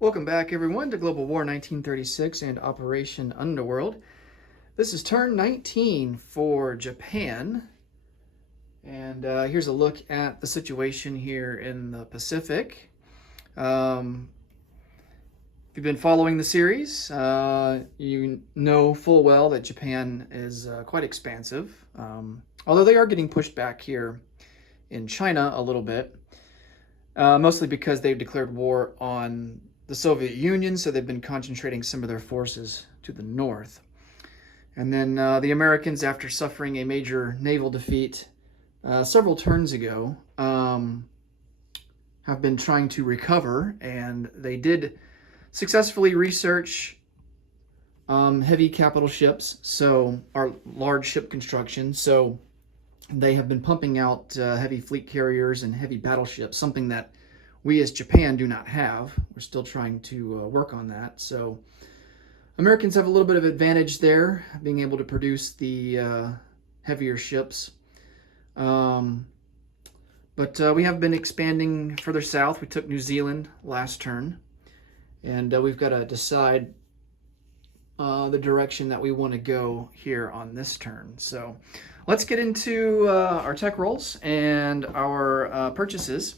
Welcome back, everyone, to Global War 1936 and Operation Underworld. This is turn 19 for Japan. And here's a look at the situation here in the Pacific. If you've been following the series, you know full well that Japan is quite expansive. Although they are getting pushed back here in China a little bit. Mostly because they've declared war on the Soviet Union, so they've been concentrating some of their forces to the north. And then the Americans, after suffering a major naval defeat several turns ago, have been trying to recover, and they did successfully research heavy capital ships, so our large ship construction. So they have been pumping out heavy fleet carriers and heavy battleships, something that we as Japan do not have. We're still trying to work on that. So Americans have a little bit of advantage there, being able to produce the heavier ships. But we have been expanding further south. We took New Zealand last turn, and we've got to decide the direction that we want to go here on this turn. So let's get into our tech rolls and our purchases.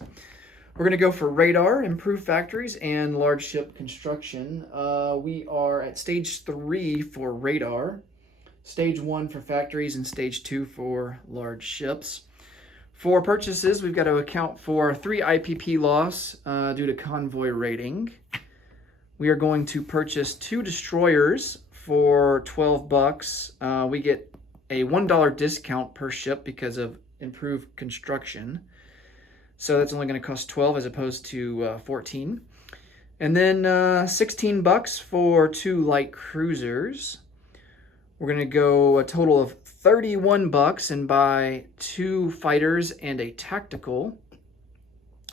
We're going to go for radar, improved factories, and large ship construction. We are at stage 3 for radar, stage 1 for factories, and stage 2 for large ships. For purchases, we've got to account for 3 IPP loss due to convoy rating. We are going to purchase 2 destroyers for $12. We get a $1 discount per ship because of improved construction. So that's only going to cost 12 as opposed to 14. And then $16 for 2 light cruisers. We're going to go a total of $31 and buy 2 fighters and a tactical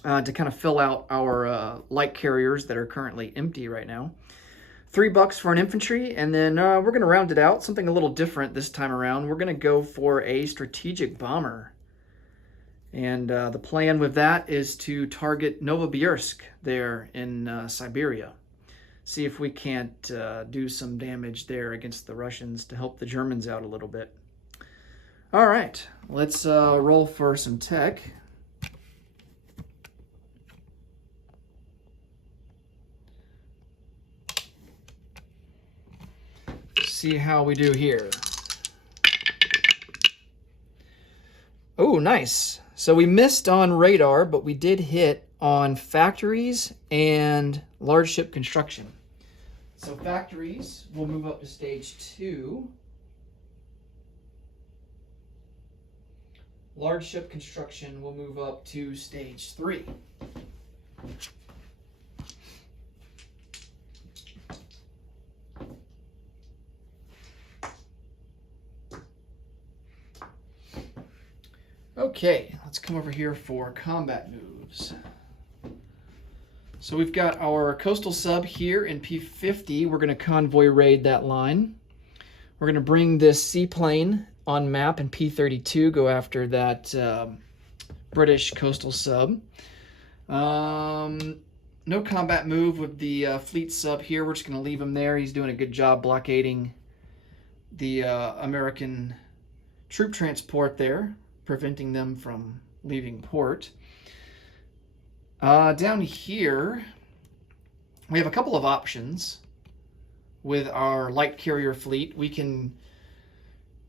to kind of fill out our light carriers that are currently empty right now. $3 for an infantry, and then we're going to round it out, something a little different this time around. We're going to go for a strategic bomber. And the plan with that is to target Novosibirsk there in Siberia. See if we can't do some damage there against the Russians to help the Germans out a little bit. All right, let's roll for some tech. See how we do here. Oh, nice. So we missed on radar, but we did hit on factories and large ship construction. So factories will move up to stage 2. Large ship construction will move up to stage 3. Okay, let's come over here for combat moves. So we've got our coastal sub here in P50. We're going to convoy raid that line. We're going to bring this seaplane on map in P32, go after that British coastal sub. No combat move with the fleet sub here. We're just going to leave him there. He's doing a good job blockading the American troop transport there, preventing them from leaving port. Down here, we have a couple of options with our light carrier fleet. We can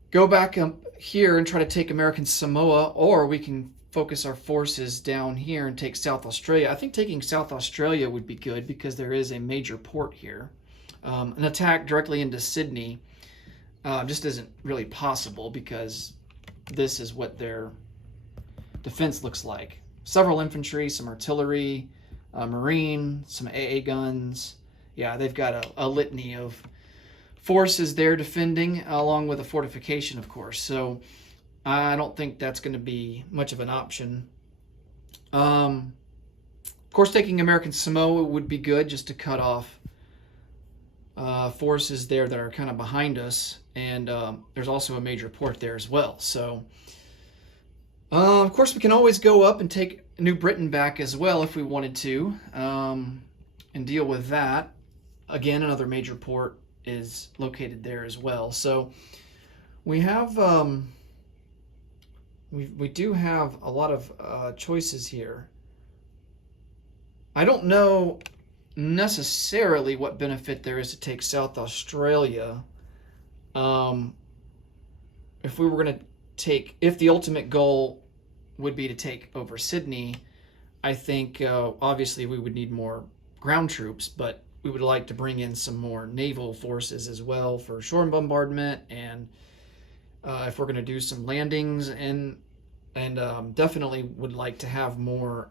go back up here and try to take American Samoa, or we can focus our forces down here and take South Australia. I think taking South Australia would be good because there is a major port here. An attack directly into Sydney just isn't really possible because this is what their defense looks like. Several infantry, some artillery, marine, some AA guns. Yeah, they've got a litany of forces there defending, along with a fortification, of course. So I don't think that's going to be much of an option. Of course, taking American Samoa would be good just to cut off forces there that are kind of behind us, and there's also a major port there as well. So of course we can always go up and take New Britain back as well if we wanted to, and deal with that. Again, another major port is located there as well. So we have we do have a lot of choices here. I don't know necessarily what benefit there is to take South Australia. If we were going to take, if the ultimate goal would be to take over Sydney, I think obviously we would need more ground troops, but we would like to bring in some more naval forces as well for shore bombardment, and if we're going to do some landings, and definitely would like to have more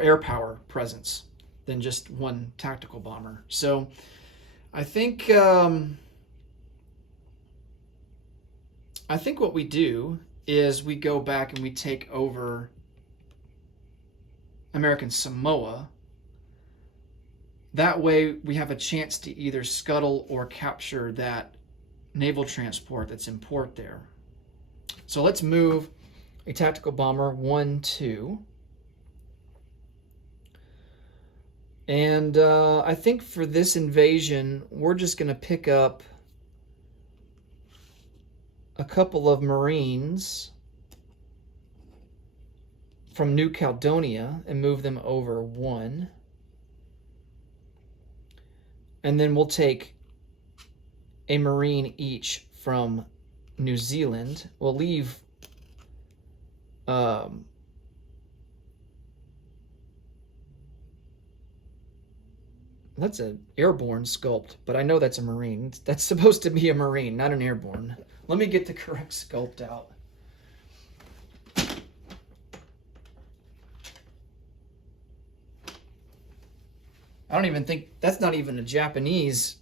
air power presence than just one tactical bomber. So I think what we do is we go back and we take over American Samoa. That way we have a chance to either scuttle or capture that naval transport that's in port there. So let's move a tactical bomber 1-2. And I think for this invasion, we're just going to pick up a couple of Marines from New Caledonia and move them over 1. And then we'll take a Marine each from New Zealand. We'll leave that's an airborne sculpt, but I know that's a Marine. That's supposed to be a Marine, not an airborne. Let me get the correct sculpt out. I don't even think, that's not even a Japanese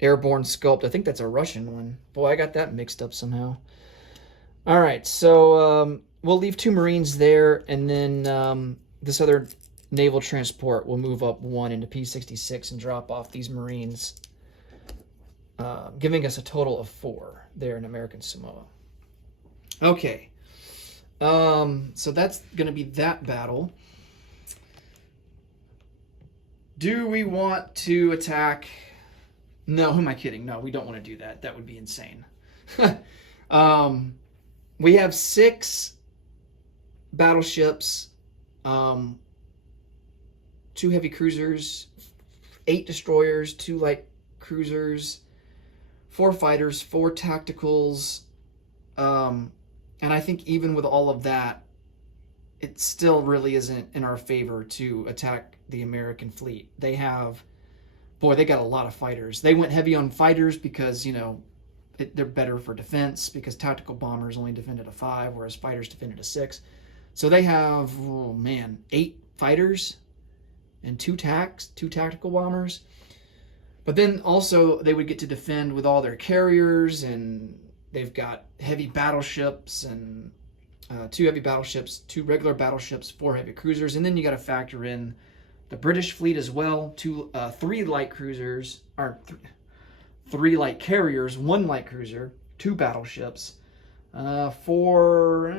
airborne sculpt. I think that's a Russian one. Boy, I got that mixed up somehow. All right, so we'll leave 2 Marines there, and then this other naval transport will move up 1 into P-66 and drop off these Marines, giving us a total of 4 there in American Samoa. Okay, so that's going to be that battle. Do we want to attack? No, who am I kidding? No, we don't want to do that. That would be insane. We have 6 battleships, 2 heavy cruisers, 8 destroyers, 2 light cruisers, 4 fighters, 4 tacticals, and I think even with all of that, it still really isn't in our favor to attack the American fleet. They got a lot of fighters. They went heavy on fighters because, they're better for defense, because tactical bombers only defend at a 5, whereas fighters defend at a 6. So they have, 8 fighters and 2 tactical bombers. But then also they would get to defend with all their carriers, and they've got heavy battleships, and 2 heavy battleships, 2 regular battleships, 4 heavy cruisers, and then you got to factor in the British fleet as well. 3 light cruisers, or 3 light carriers, 1 light cruiser, 2 battleships, 4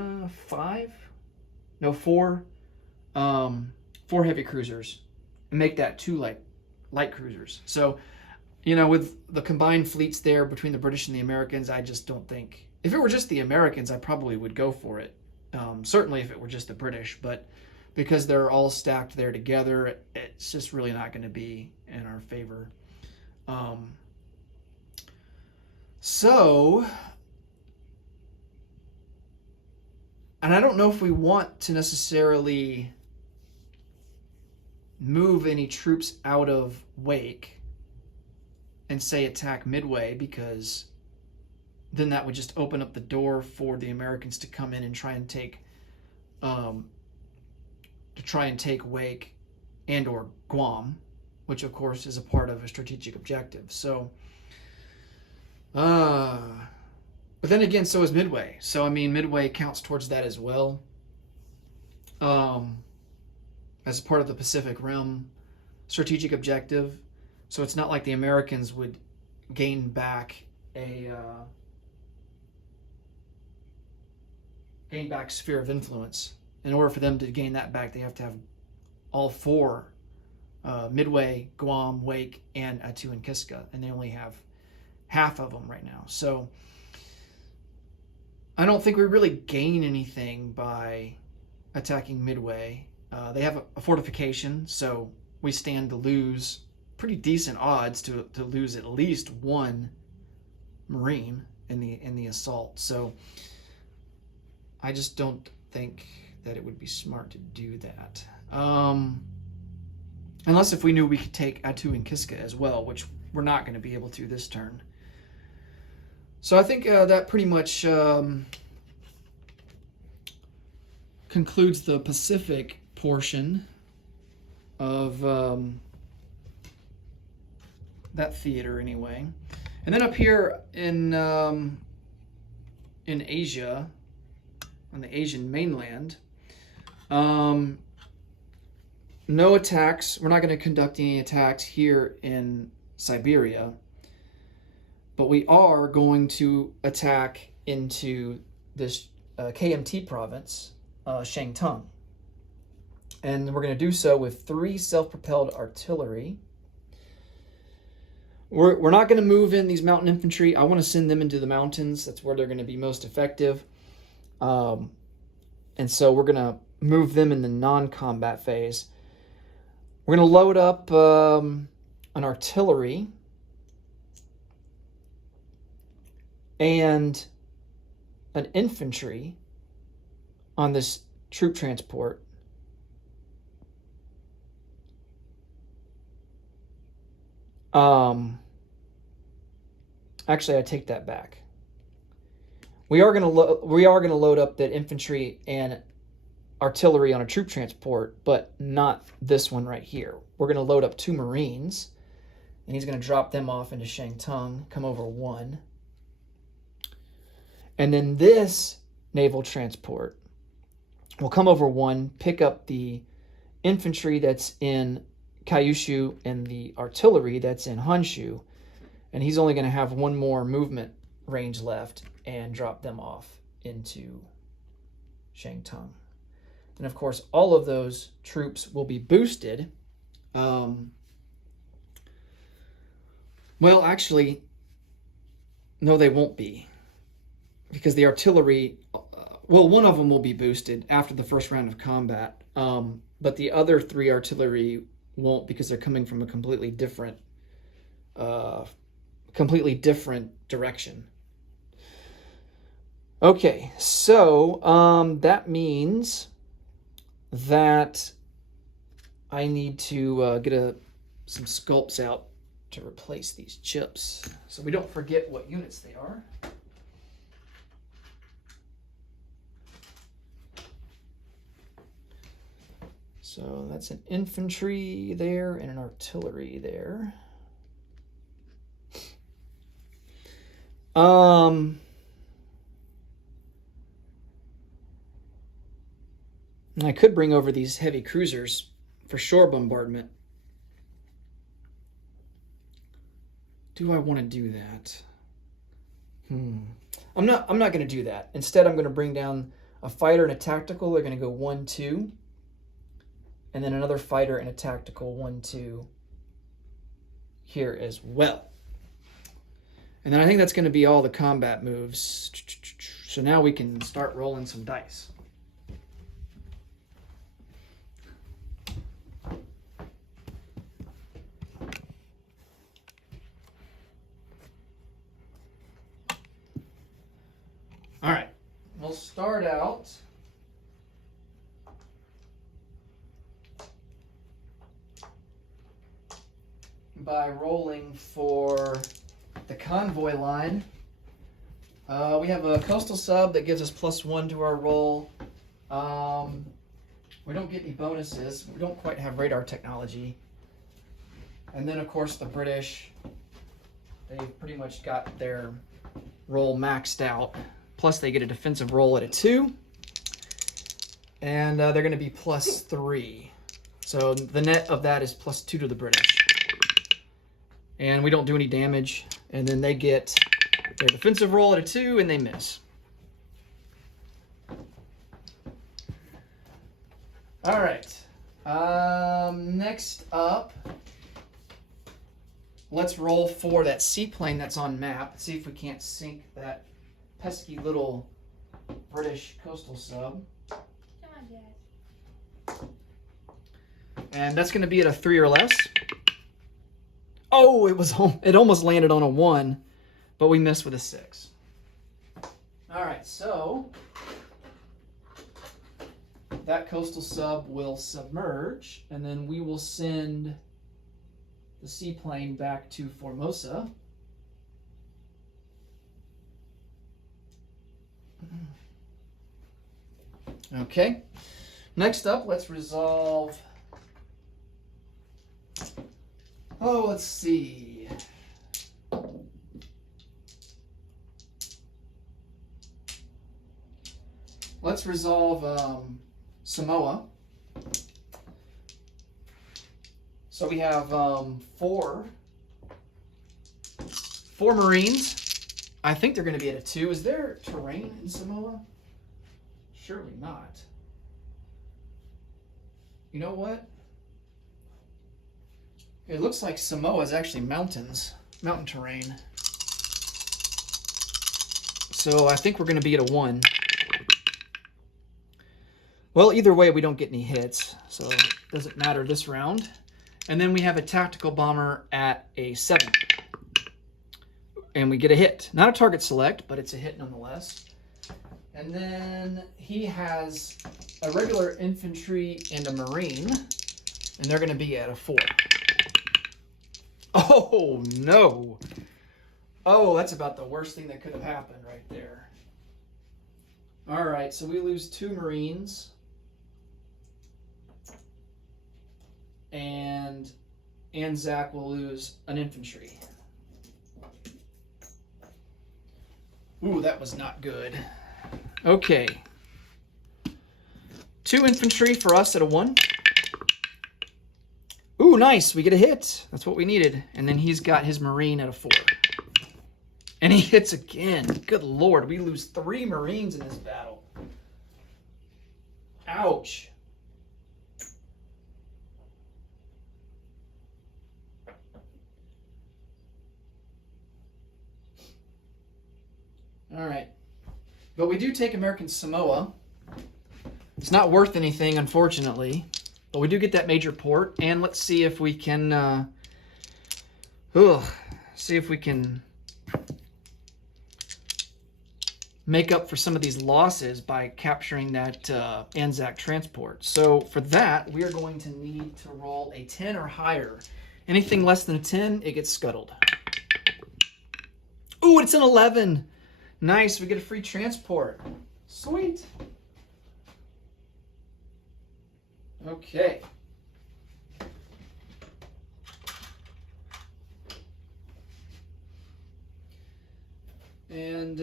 heavy cruisers, and make that 2 light cruisers. So, with the combined fleets there between the British and the Americans, I just don't think, if it were just the Americans, I probably would go for it. Certainly if it were just the British, but because they're all stacked there together, it's just really not going to be in our favor. So, and I don't know if we want to necessarily move any troops out of Wake and say attack Midway, because then that would just open up the door for the Americans to come in and try and take Wake and or Guam, which of course is a part of a strategic objective. So, but then again, so is Midway. So I mean, Midway counts towards that as well, as part of the Pacific Rim strategic objective. So it's not like the Americans would gain back sphere of influence in order for them to gain that back, they have to have all four, Midway, Guam, Wake, and Attu and Kiska, and they only have half of them right now. So I don't think we really gain anything by attacking Midway. They have a fortification, so we stand to lose pretty decent odds to lose at least one Marine in the assault. So I just don't think that it would be smart to do that. Unless if we knew we could take Attu and Kiska as well, which we're not going to be able to this turn. So I think that pretty much concludes the Pacific portion of that theater anyway. And then up here in Asia, on the Asian mainland, no attacks. We're not going to conduct any attacks here in Siberia, but we are going to attack into this KMT province, Shangtung. And we're going to do so with 3 self-propelled artillery. We're not going to move in these mountain infantry. I want to send them into the mountains. That's where they're going to be most effective. And so we're going to move them in the non-combat phase. We're going to load up an artillery and an infantry on this troop transport. Actually, I take that back. We are going to load up that infantry and artillery on a troop transport, but not this one right here. We're going to load up 2 Marines, and he's going to drop them off into Shangtung, come over 1. And then this naval transport will come over 1, pick up the infantry that's in Kyushu and the artillery that's in Honshu, and he's only going to have 1 more movement range left and drop them off into Shangtung. And of course, all of those troops will be boosted. Well, actually, no, they won't be, because the artillery, well, one of them will be boosted after the first round of combat, but the other 3 artillery won't, because they're coming from a completely different direction. Okay, so that means that I need to get some sculpts out to replace these chips, so we don't forget what units they are. So that's an infantry there and an artillery there. I could bring over these heavy cruisers for shore bombardment. Do I want to do that? I'm not going to do that. Instead, I'm going to bring down a fighter and a tactical. They're going to go 1-2. And then another fighter and a tactical 1-2 here as well. And then I think that's going to be all the combat moves. So now we can start rolling some dice. All right, we'll start out by rolling for the convoy line. We have a coastal sub that gives us +1 to our roll. We don't get any bonuses. We don't quite have radar technology. And then, of course, the British, they've pretty much got their roll maxed out. Plus, they get a defensive roll at a 2. And they're going to be +3. So the net of that is +2 to the British. And we don't do any damage. And then they get their defensive roll at a 2, and they miss. All right. Next up, let's roll for that seaplane that's on map. See if we can't sink that pesky little British coastal sub. Come on, Dad. And that's going to be at a 3 or less. Oh, it almost landed on a 1, but we missed with a 6. All right, so that coastal sub will submerge, and then we will send the seaplane back to Formosa. Okay. Next up, let's resolve. Oh, let's see. Let's resolve Samoa. So we have four Marines. I think they're going to be at a 2. Is there terrain in Samoa? Surely not. You know what? It looks like Samoa is actually mountain terrain. So I think we're going to be at a 1. Well, either way, we don't get any hits, so it doesn't matter this round. And then we have a tactical bomber at a 7. And we get a hit. Not a target select, but it's a hit nonetheless. And then he has a regular infantry and a marine, and they're going to be at a 4. Oh, no. Oh, that's about the worst thing that could have happened right there. All right, so we lose 2 marines. And Anzac will lose an infantry. Ooh, that was not good. Okay. 2 infantry for us at a 1. Ooh, nice. We get a hit. That's what we needed. And then he's got his marine at a 4. And he hits again. Good Lord, we lose 3 marines in this battle. Ouch. All right. But we do take American Samoa. It's not worth anything, unfortunately. But we do get that major port. And let's see if we can... see if we can make up for some of these losses by capturing that Anzac transport. So for that, we are going to need to roll a 10 or higher. Anything less than a 10, it gets scuttled. Ooh, it's an 11. Nice, we get a free transport. Sweet. Okay. And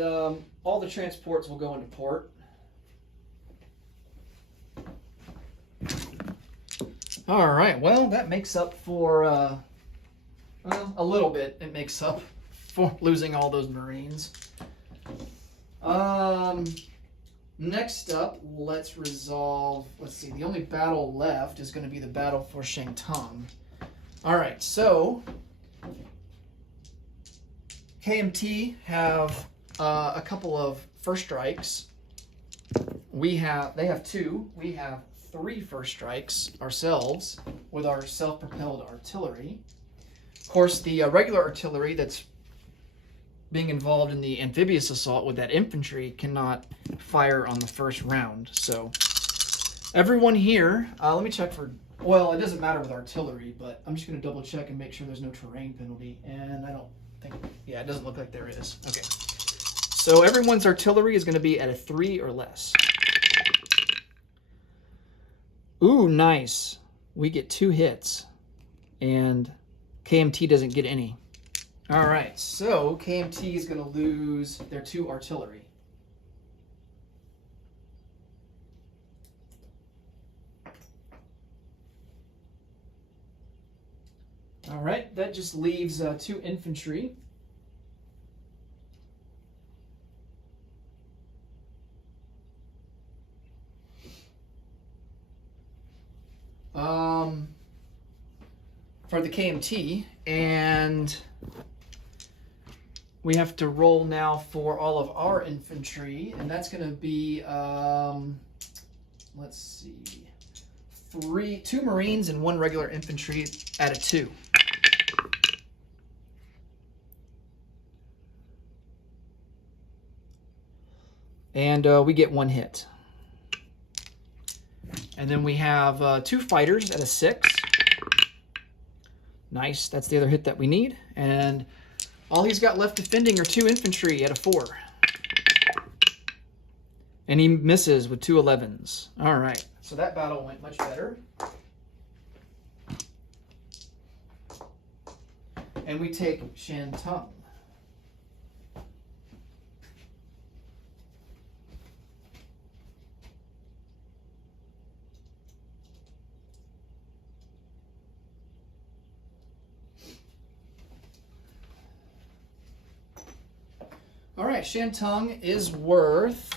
all the transports will go into port. All right, well, that makes up for, well, a little bit. It makes up for losing all those Marines. Next up, let's resolve, let's see, the only battle left is going to be the battle for Shangtung. All right, so KMT have a couple of first strikes. They have 2. We have 3 first strikes ourselves with our self-propelled artillery. Of course, the regular artillery that's being involved in the amphibious assault with that infantry cannot fire on the first round. So everyone here, let me check for, well, it doesn't matter with artillery, but I'm just going to double check and make sure there's no terrain penalty. And I don't think, yeah, it doesn't look like there is. Okay. So everyone's artillery is going to be at a 3 or less. Ooh, nice. We get 2 hits and KMT doesn't get any. All right, so KMT is going to lose their 2 artillery. All right, that just leaves 2 infantry. for the KMT, and we have to roll now for all of our infantry, and that's going to be, let's see, 2 Marines and 1 regular infantry at a 2. And we get 1 hit. And then we have 2 fighters at a 6. Nice, that's the other hit that we need. And all he's got left defending are 2 infantry at a 4. And he misses with 2 11s. All right, so that battle went much better. And we take Shantung. All right, Shantung is worth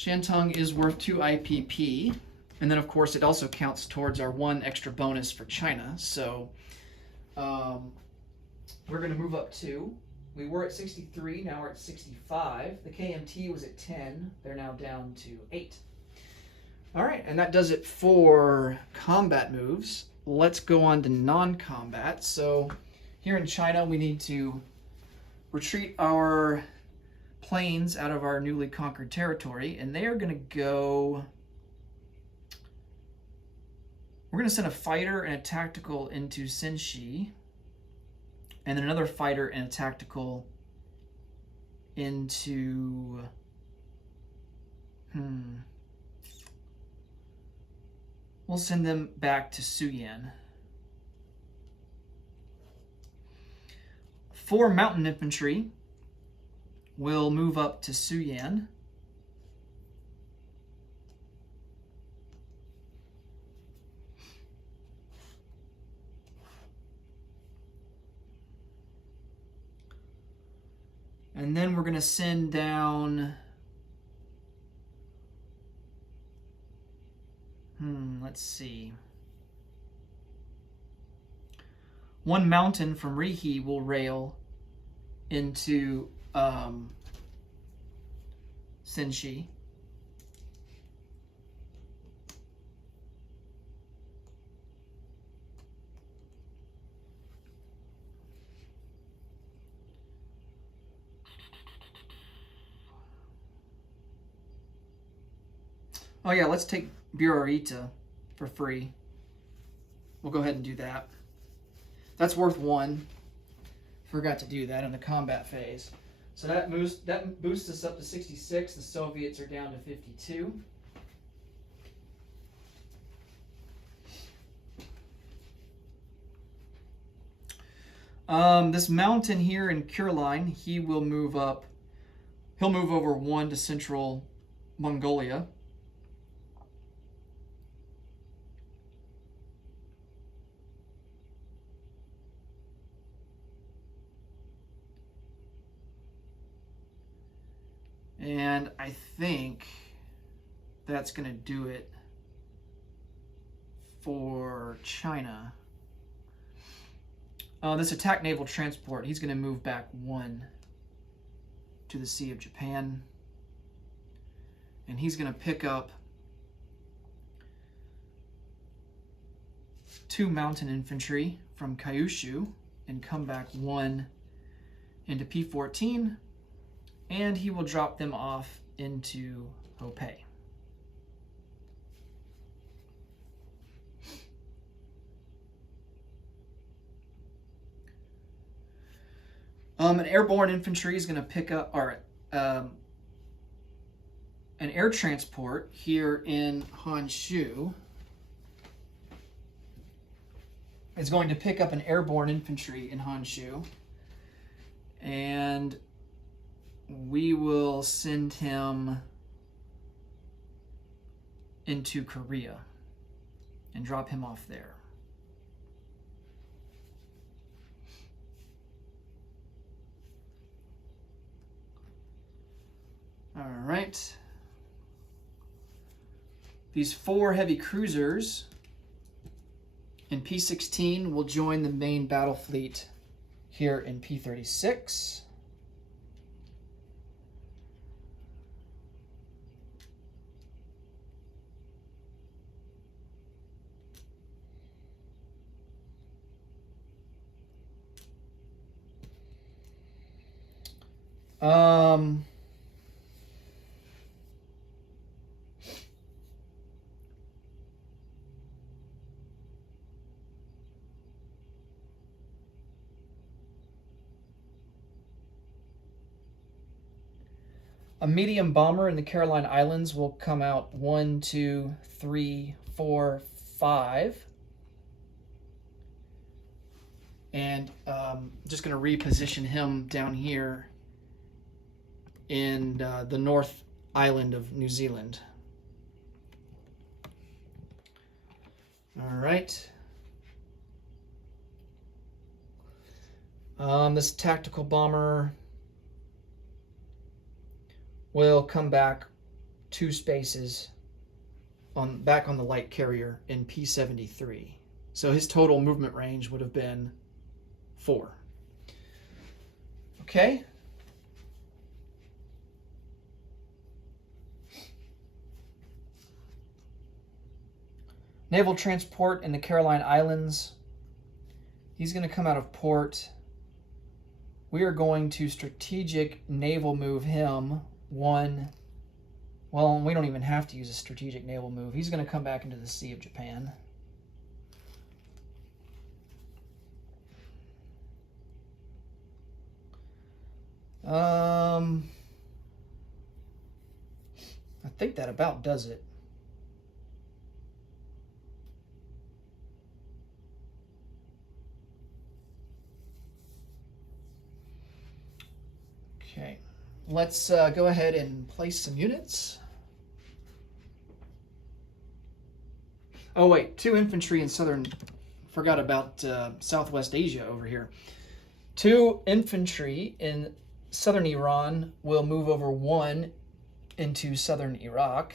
2 IPP, and then of course it also counts towards our 1 extra bonus for China. So we're going to move up 2. We were at 63, now we're at 65. The KMT was at 10. They're now down to 8. All right, and that does it for combat moves. Let's go on to non-combat. So here in China, we need to retreat our planes out of our newly conquered territory, and they are going to go... We're going to send a fighter and a tactical into Xinxi, and then another fighter and a tactical into... We'll send them back to Suyan. 4 mountain infantry will move up to Suyan. And then we're going to send down... let's see. 1 mountain from Rihi will rail into Xinxi. Oh yeah, let's take Burarita for free. We'll go ahead and do that. That's worth 1. Forgot to do that in the combat phase. So that boosts us up to 66. The Soviets are down to 52. This mountain here in Kurline, he will move up. He'll move over 1 to central Mongolia. And I think that's going to do it for China. This attack naval transport, he's going to move back 1 to the Sea of Japan. And he's going to pick up 2 mountain infantry from Kyushu and come back 1 into P14. And he will drop them off into Hopei. An airborne infantry is going to pick up, or an air transport here in Honshu is going to pick up an airborne infantry in Honshu, and we will send him into Korea and drop him off there. All right. These 4 heavy cruisers in P-16 will join the main battle fleet here in P-36. A medium bomber in the Caroline Islands will come out 1, 2, 3, 4, 5. And just going to reposition him down here in the North Island of New Zealand. All right. This tactical bomber will come back 2 spaces back on the light carrier in P-73. So his total movement range would have been 4. Okay. Naval transport in the Caroline Islands. He's going to come out of port. We are going to strategic naval move him 1. Well, we don't even have to use a strategic naval move. He's going to come back into the Sea of Japan. I think that about does it. Okay, let's go ahead and place some units. Oh wait, 2 infantry in southern, forgot about Southwest Asia over here. 2 infantry in southern Iran will move over 1 into southern Iraq.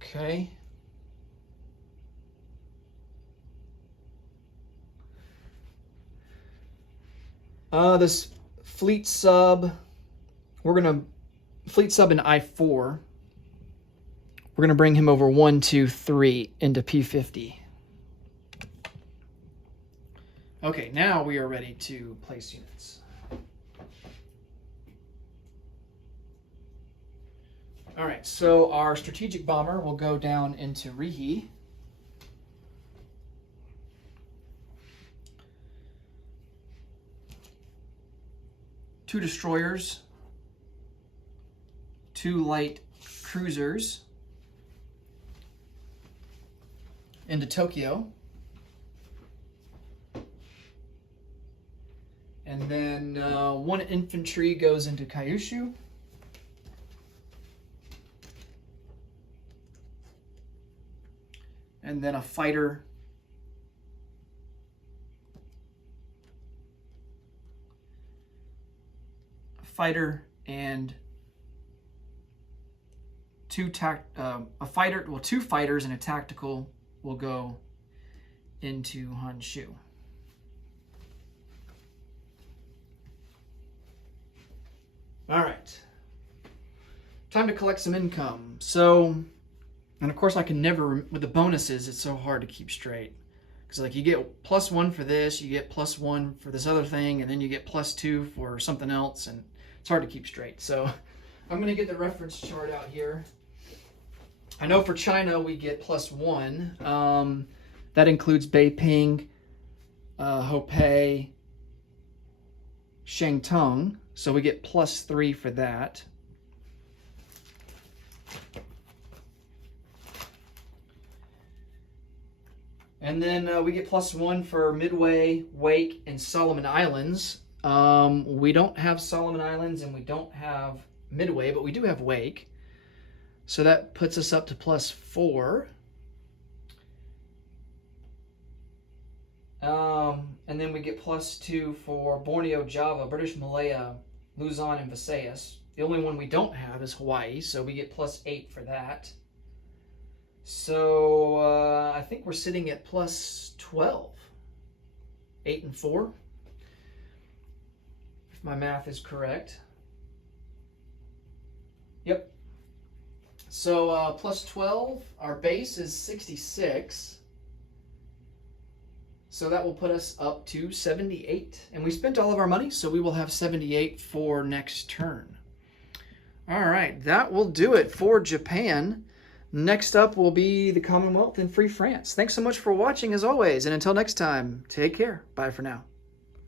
Okay. This fleet sub, fleet sub in I-4, we're going to bring him over 1, 2, 3 into P-50. Okay, now we are ready to place units. All right, so our strategic bomber will go down into Rihi. Two destroyers, 2 light cruisers into Tokyo. And then 1 infantry goes into Kyushu. And then a fighter and 2 fighters and a tactical will go into Honshu. All right, time to collect some income. So, and of course I can never, with the bonuses, it's so hard to keep straight. Because like you get +1 for this, you get +1 for this other thing, and then you get +2 for something else, and it's hard to keep straight. So I'm going to get the reference chart out here. I know for China we get +1. That includes Beiping, Hopei, Shangtung. So we get +3 for that. And then we get +1 for Midway, Wake, and Solomon Islands. We don't have Solomon Islands and we don't have Midway, but we do have Wake. So that puts us up to +4. And then we get +2 for Borneo, Java, British Malaya, Luzon, and Visayas. The only one we don't have is Hawaii, so we get +8 for that. So I think we're sitting at +12. 8 and 4, if my math is correct. Yep. So +12, our base is 66. So that will put us up to 78. And we spent all of our money, so we will have 78 for next turn. All right, that will do it for Japan. Next up will be the Commonwealth and Free France. Thanks so much for watching as always. And until next time, take care. Bye for now.